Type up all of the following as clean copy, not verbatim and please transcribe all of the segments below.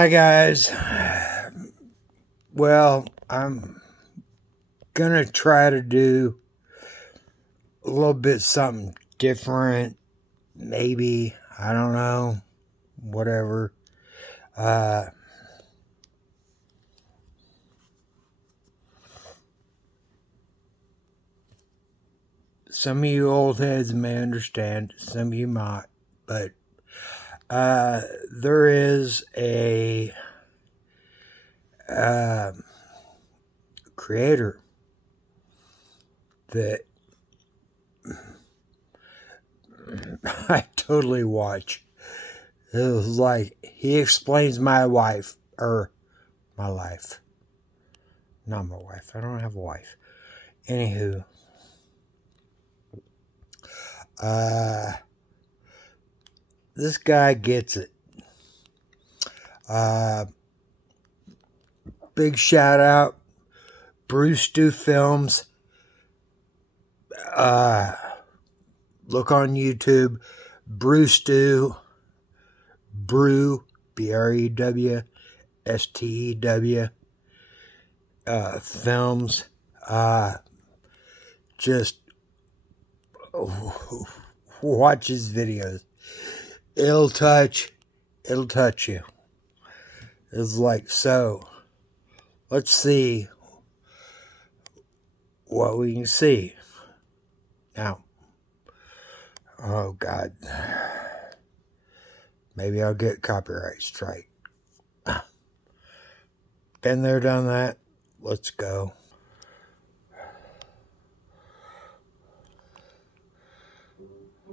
Hi guys. Well, I'm gonna try to do a little bit something different. Maybe. I don't know. Whatever. Uh, some of you old heads may understand, some of you might, but there is a creator that I totally watch. It was like he explains my wife, or my life. Not my wife. I don't have a wife. Anywho, this guy gets it. Big shout out, Bruce Stu Films. Look on YouTube, Bruce Stu, Brew, BREWSTEW, films. Just watch his videos. It'll touch you. It's like, so let's see what we can see now. Oh God, maybe I'll get copyright strike. Been there, done that. Let's go.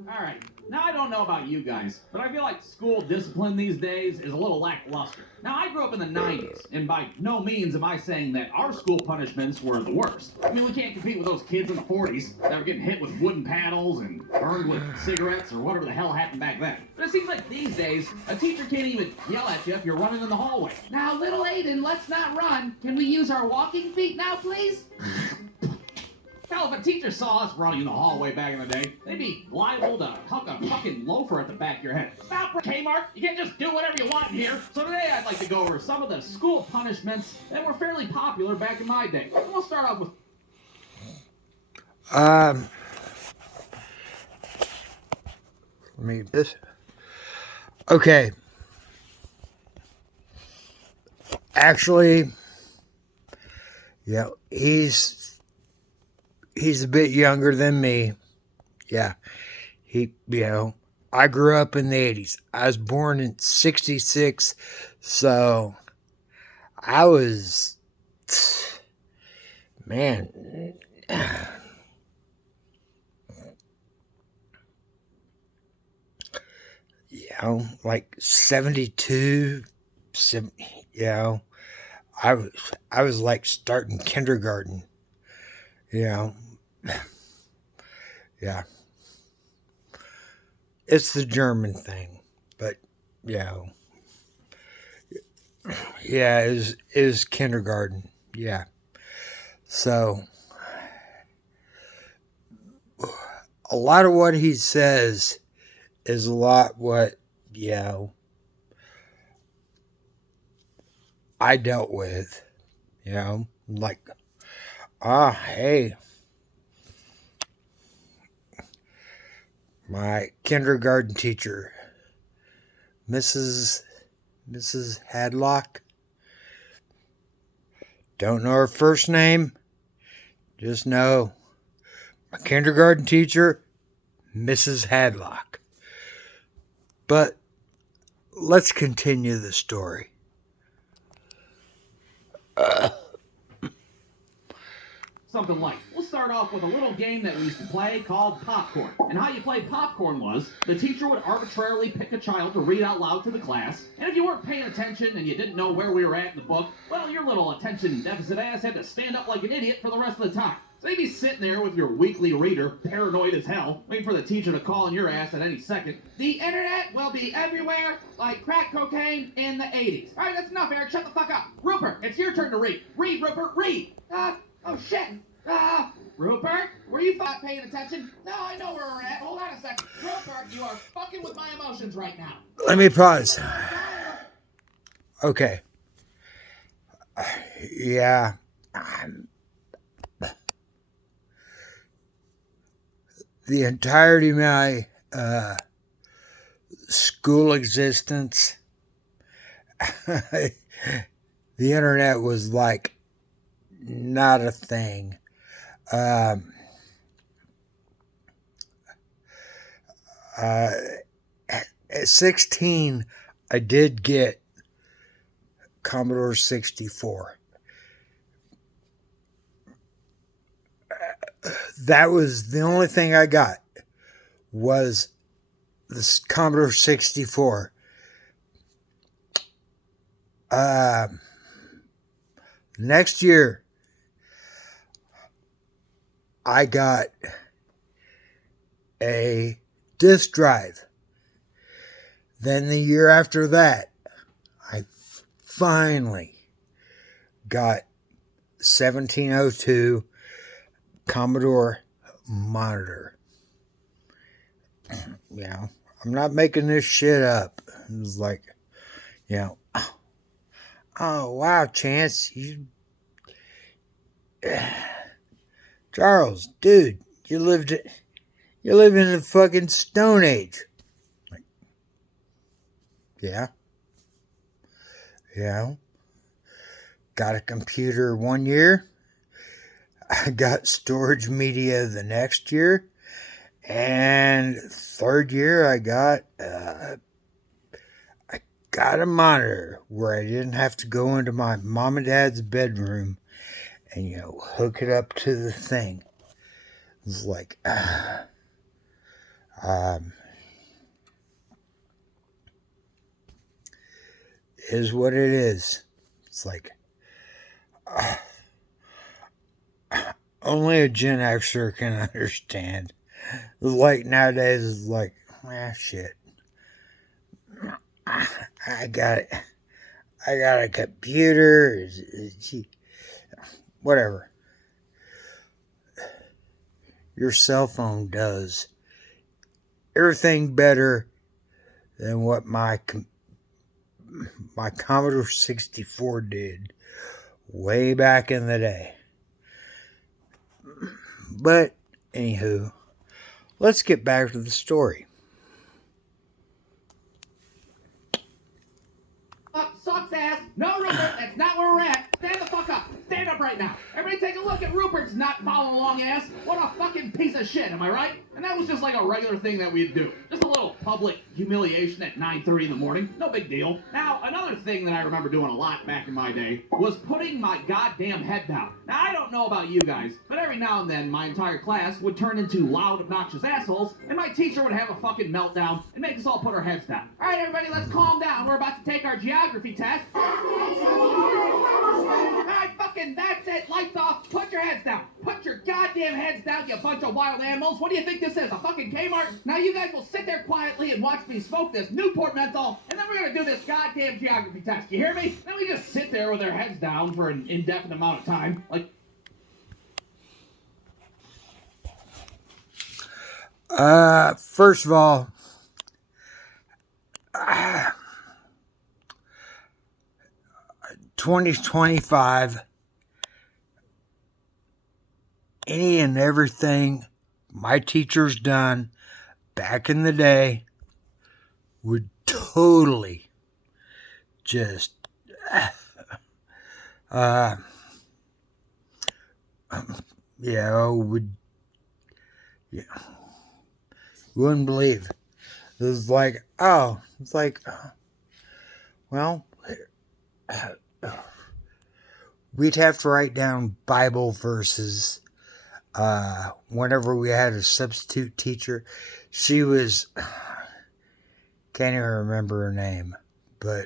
All right. Now, I don't know about you guys, but I feel like school discipline these days is a little lackluster. Now, I grew up in the 90s, and by no means am I saying that our school punishments were the worst. I mean, we can't compete with those kids in the 40s that were getting hit with wooden paddles and burned with cigarettes or whatever the hell happened back then. But it seems like these days, a teacher can't even yell at you if you're running in the hallway. Now, little Aiden, let's not run. Can we use our walking feet now, please? Hell, if a teacher saw us running in the hallway back in the day, they'd be liable to huck a fucking loafer at the back of your head. Stop, Kmart! You can't just do whatever you want in here! So today I'd like to go over some of the school punishments that were fairly popular back in my day. And we'll start off with... Let me this. Okay. Actually, yeah, he's a bit younger than me. Yeah. I grew up in the 80s. I was born in 66, so I was, man, like 72, I was like starting kindergarten, yeah. It's the German thing, but it was kindergarten, yeah. So a lot of what he says is a lot what I dealt with, like, hey, my kindergarten teacher, Mrs. Hadlock. Don't know her first name. Just know my kindergarten teacher, Mrs. Hadlock. But let's continue the story. Something like, we'll start off with a little game that we used to play called Popcorn. And how you play Popcorn was, the teacher would arbitrarily pick a child to read out loud to the class, and if you weren't paying attention and you didn't know where we were at in the book, well, your little attention deficit ass had to stand up like an idiot for the rest of the time. So you'd be sitting there with your weekly reader, paranoid as hell, waiting for the teacher to call on your ass at any second. The internet will be everywhere like crack cocaine in the 80s. All right, that's enough, Eric. Shut the fuck up. Rupert, it's your turn to read. Read, Rupert, read. Oh shit. Rupert, were you paying attention? No, I know where we're at. Hold on a second. Rupert, you are fucking with my emotions right now. Let me pause. Okay. Yeah. The entirety of my school existence, the internet was like not a thing. Um, at 16, I did get Commodore 64. That was the only thing I got, was this Commodore 64. Next year, I got a disk drive. Then the year after that, I finally got 1702 Commodore monitor. You know, I'm not making this shit up. It was like, you know, oh wow, Chance, Charles, dude, you live in the fucking Stone Age. Like, yeah. Yeah. Got a computer one year. I got storage media the next year. And third year I got a monitor where I didn't have to go into my mom and dad's bedroom and, you know, hook it up to the thing. It's like, is what it is. It's like, only a Gen Xer can understand. Like nowadays, it's like, shit. I got a computer. Whatever. Your cell phone does everything better than what my Commodore 64 did way back in the day. But anywho, let's get back to the story. Sucks ass. No, Rupert, that's not where we're at. Stand the fuck up. Stand up right now. Everybody take a look at Rupert's not following along ass. What a fucking piece of shit, am I right? And that was just like a regular thing that we'd do. Just a little public humiliation at 9:30 in the morning. No big deal. Now, another thing that I remember doing a lot back in my day was putting my goddamn head down. Now, I don't know about you guys, but every now and then my entire class would turn into loud, obnoxious assholes, and my teacher would have a fucking meltdown and make us all put our heads down. All right, everybody, let's calm down. We're about to take our geography test. Alright, fucking, that's it. Lights off. Put your heads down. Put your goddamn heads down, you bunch of wild animals. What do you think this is? A fucking Kmart? Now you guys will sit there quietly and watch me smoke this Newport menthol, and then we're gonna do this goddamn geography test. You hear me? Then we just sit there with our heads down for an indefinite amount of time. Like, first of all, 2025, any and everything my teachers done back in the day would totally just would, yeah, you wouldn't believe. It was like, well, we'd have to write down Bible verses whenever we had a substitute teacher. She was, can't even remember her name, but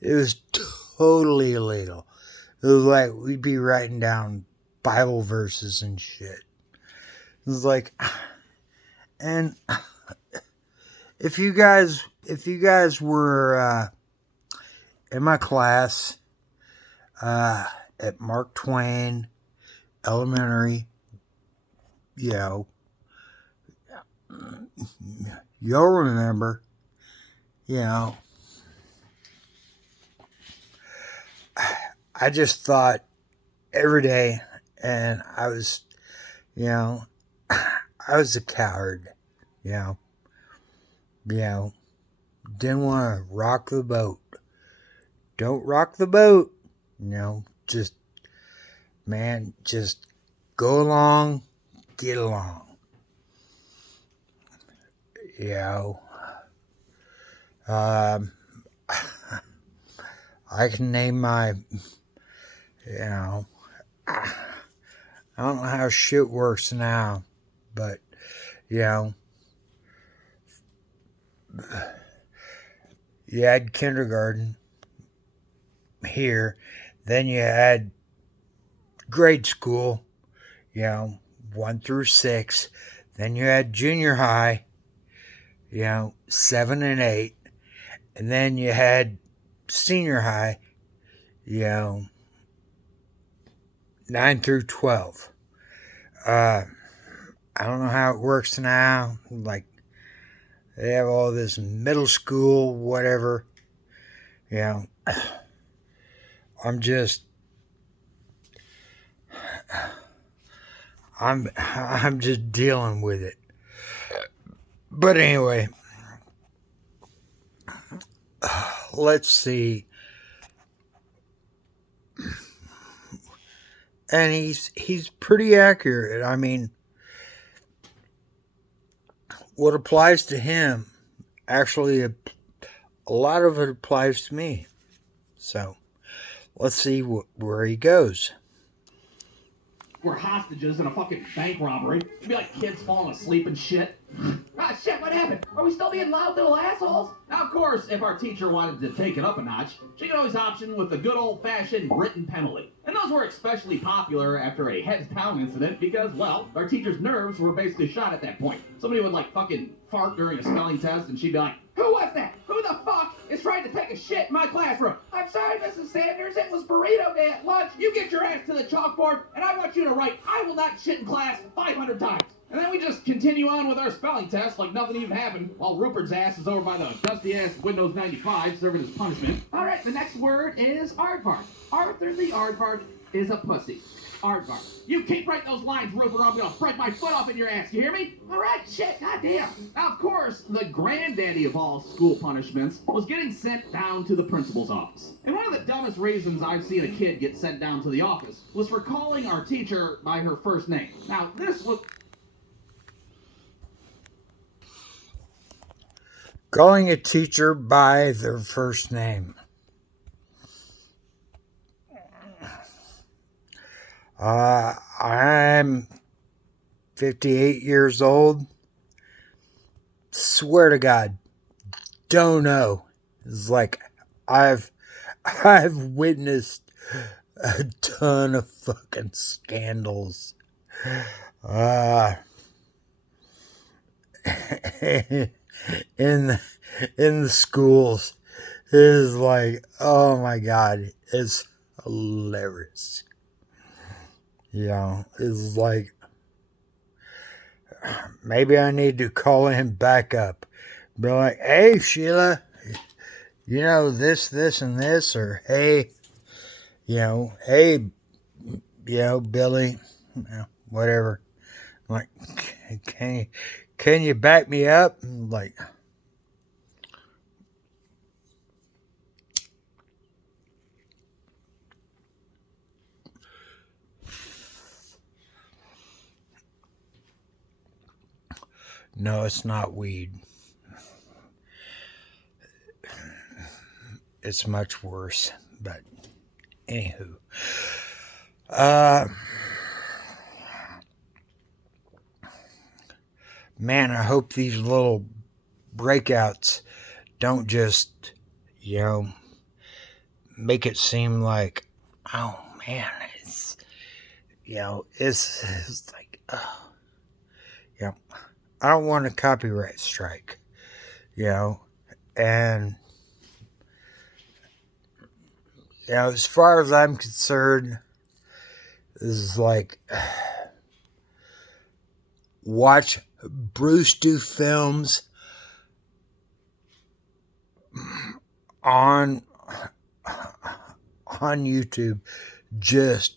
it was totally illegal. It was like we'd be writing down Bible verses and shit. It was like, and if you guys were in my class at Mark Twain Elementary, you know, you'll remember, you know, I just thought every day, and I was, I was a coward, you know, didn't want to rock the boat. Don't rock the boat, just, man, just go along, get along, I can name my, I don't know how shit works now, but, you had kindergarten here, then you had grade school, 1 through 6, then you had junior high, 7 and 8, and then you had senior high, 9 through 12. I don't know how it works now. Like, they have all this middle school, whatever. I'm just dealing with it. But anyway, let's see. And he's pretty accurate. I mean, what applies to him, actually, a lot of it applies to me. So, let's see where he goes. We're hostages in a fucking bank robbery. It'd be like kids falling asleep and shit. Ah, shit, what happened? Are we still being loud little assholes? Now, of course, if our teacher wanted to take it up a notch, she could always option with the good old-fashioned written penalty. And those were especially popular after a heads-down incident because, well, our teacher's nerves were basically shot at that point. Somebody would, fucking fart during a spelling test, and she'd be like, "Who was that? Who the fuck is trying to take a shit in my classroom?" "I'm sorry, Mrs. Sanders, it was burrito day at lunch." "You get your ass to the chalkboard, and I want you to write, 'I will not shit in class,' 500 times. And then we just continue on with our spelling test like nothing even happened, while Rupert's ass is over by the dusty-ass Windows 95 serving his punishment. All right, the next word is aardvark. Arthur the aardvark is a pussy. Aardvark. You keep writing those lines, Rupert, or I'm gonna break my foot off in your ass, you hear me? All right, shit, goddamn. Now, of course, the granddaddy of all school punishments was getting sent down to the principal's office. And one of the dumbest reasons I've seen a kid get sent down to the office was for calling our teacher by her first name. Now, this was... Calling a teacher by their first name. I'm 58 years old. Swear to God, don't know. It's like I've witnessed a ton of fucking scandals. In the schools. It is like, oh my God, it's hilarious. It's like, maybe I need to call him back up. Be like, "Hey, Sheila, this, and this," or "Hey, hey, Billy," whatever. I'm like, can you back me up? Like, no, it's not weed. It's much worse. But anywho, man, I hope these little breakouts don't just, make it seem like, oh man, it's, it's like, I don't want a copyright strike, and, as far as I'm concerned, this is like, watch Bruce do films on on YouTube, just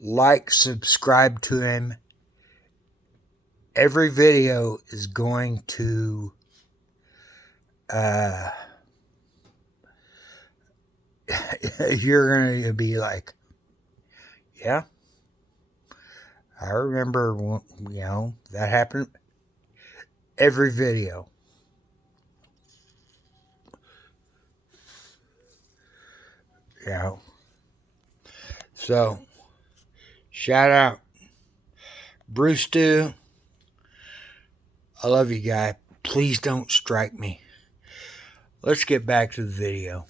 like, subscribe to him. Every video is going to you're going to be like, yeah, I remember, that happened. Every video. So, shout out Bruce Dew. I love you, guy. Please don't strike me. Let's get back to the video.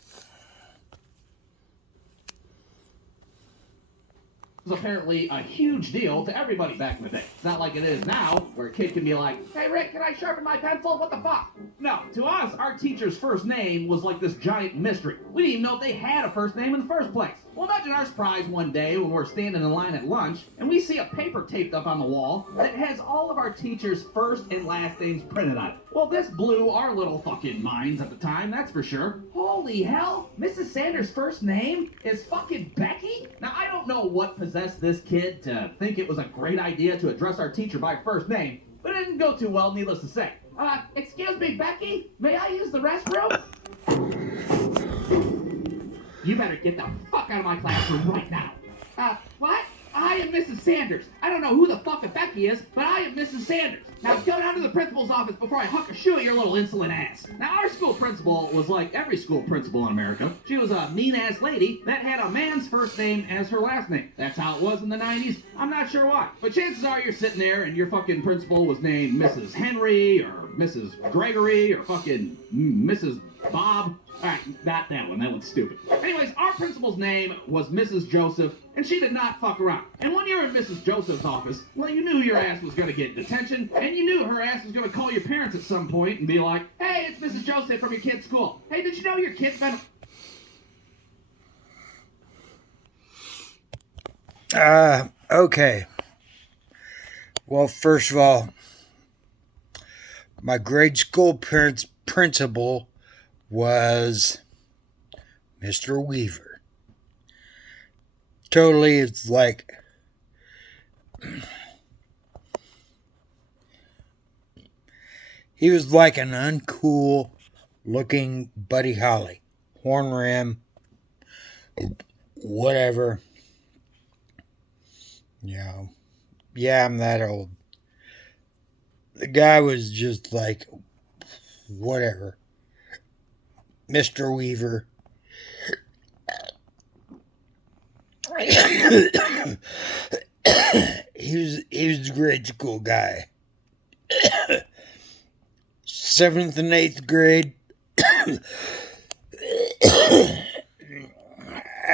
Was apparently a huge deal to everybody back in the day. It's not like it is now, where a kid can be like, Hey, Rick, can I sharpen my pencil? What the fuck? no, to us, our teacher's first name was like this giant mystery. We didn't even know if they had a first name in the first place. Well, imagine our surprise one day when we're standing in line at lunch, and we see a paper taped up on the wall that has all of our teacher's first and last names printed on it. Well, this blew our little fucking minds at the time, that's for sure. Holy hell! Mrs. Sanders' first name is fucking Becky? Now, I don't know what possessed this kid to think it was a great idea to address our teacher by first name, but it didn't go too well, needless to say. Excuse me, Becky? May I use the restroom? You better get the fuck out of my classroom right now. What? I am Mrs. Sanders. I don't know who the fuck a Becky is, but I am Mrs. Sanders. Now go down to the principal's office before I huck a shoe at your little insolent ass. Now, our school principal was like every school principal in America. She was a mean-ass lady that had a man's first name as her last name. That's how it was in the 90s. I'm not sure why. But chances are you're sitting there and your fucking principal was named Mrs. Henry or Mrs. Gregory or fucking Mrs. Bob. Alright, not that one. That one's stupid. Anyways, our principal's name was Mrs. Joseph, and she did not fuck around. And when you were in Mrs. Joseph's office, well, you knew your ass was going to get detention, and you knew her ass was going to call your parents at some point and be like, Hey, it's Mrs. Joseph from your kid's school. Hey, did you know your kid's been... Okay. Well, first of all, my grade school principal was Mr. Weaver. Totally, it's like he was like an uncool looking Buddy Holly. Horn rim, whatever. Yeah, I'm that old. The guy was just like, whatever. Mr. Weaver. he was a grade school guy. 7th and 8th grade. I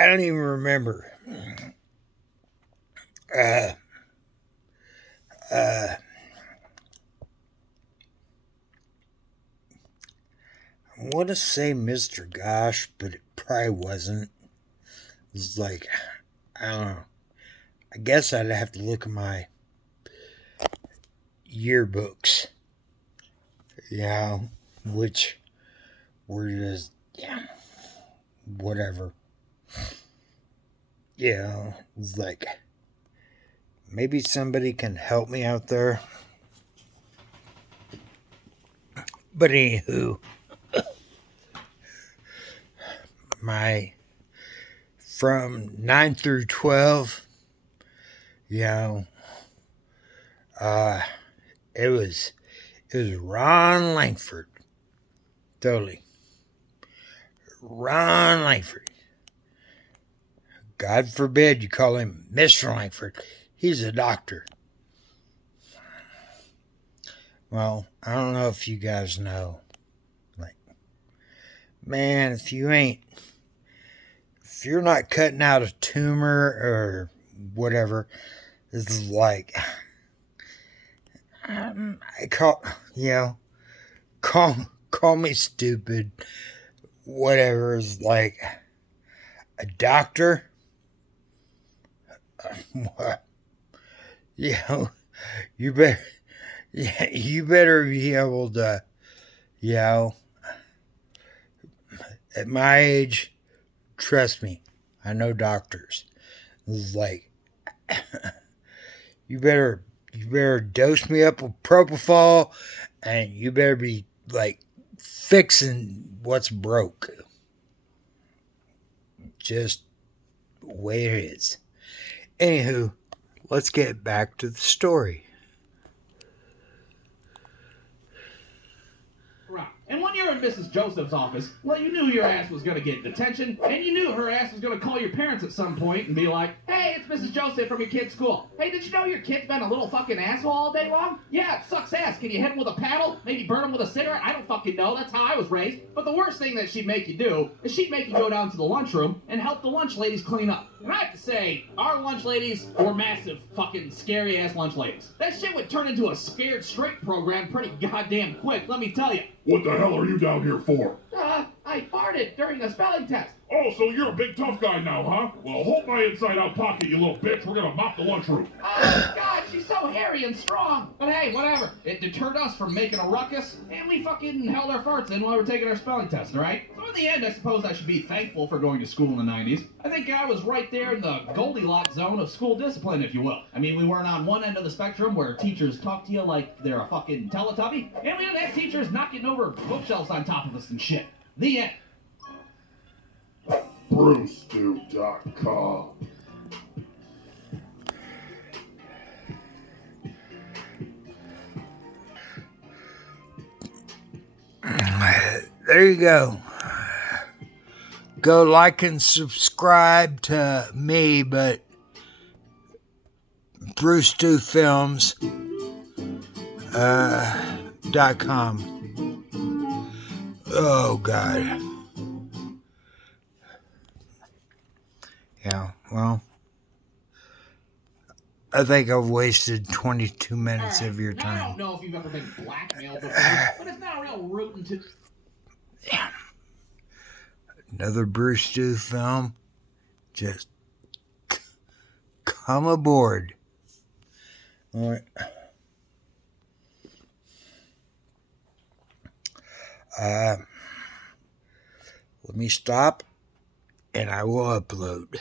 don't even remember. I want to say Mr. Gosh, but it probably wasn't. It was like, I don't know. I guess I'd have to look at my yearbooks. Which were just, whatever. It's like, maybe somebody can help me out there. But anywho, from 9 through 12, it was Ron Langford. Totally. Ron Langford. God forbid you call him Mr. Langford. He's a doctor. Well, I don't know if you guys know. Like, man, if you're not cutting out a tumor or whatever, this is like, call me stupid, whatever, is like a doctor. You better be able to, at my age, trust me, I know doctors. It's like, you better dose me up with propofol, and you better be like fixing what's broke. Just the way it is. Anywho, let's get back to the story. Right. And when you're in Mrs. Joseph's office, well, you knew your ass was going to get detention, and you knew her ass was going to call your parents at some point and be like, hey, it's Mrs. Joseph from your kid's school. Hey, did you know your kid's been a little fucking asshole all day long? Yeah, it sucks ass. Can you hit him with a paddle? Maybe burn him with a cigarette? I don't fucking know. That's how I was raised. But the worst thing that she'd make you do is she'd make you go down to the lunchroom and help the lunch ladies clean up. And I have to say, our lunch ladies were massive, fucking scary-ass lunch ladies. That shit would turn into a scared straight program pretty goddamn quick, let me tell you. What the hell are you down here for? I farted during the spelling test. Oh, so you're a big tough guy now, huh? Well, hold my inside-out pocket, you little bitch. We're gonna mop the lunchroom. Oh, God, she's so hairy and strong. But hey, whatever. It deterred us from making a ruckus, and we fucking held our farts in while we were taking our spelling test, alright? So in the end, I suppose I should be thankful for going to school in the 90s. I think I was right there in the Goldilocks zone of school discipline, if you will. I mean, we weren't on one end of the spectrum where teachers talk to you like they're a fucking Teletubby, and we didn't have teachers knocking over bookshelves on top of us and shit. The end. BruceDude.com. There you go. Go like and subscribe to me, but BruceDuFilms.com. Oh, God. Yeah, well, I think I've wasted 22 minutes of your Now, I time. don't know if you've ever been blackmailed before, but it's not a real rootin' to... Yeah. Another Bruce Du film. Just come aboard. All right. Let me stop and I will upload.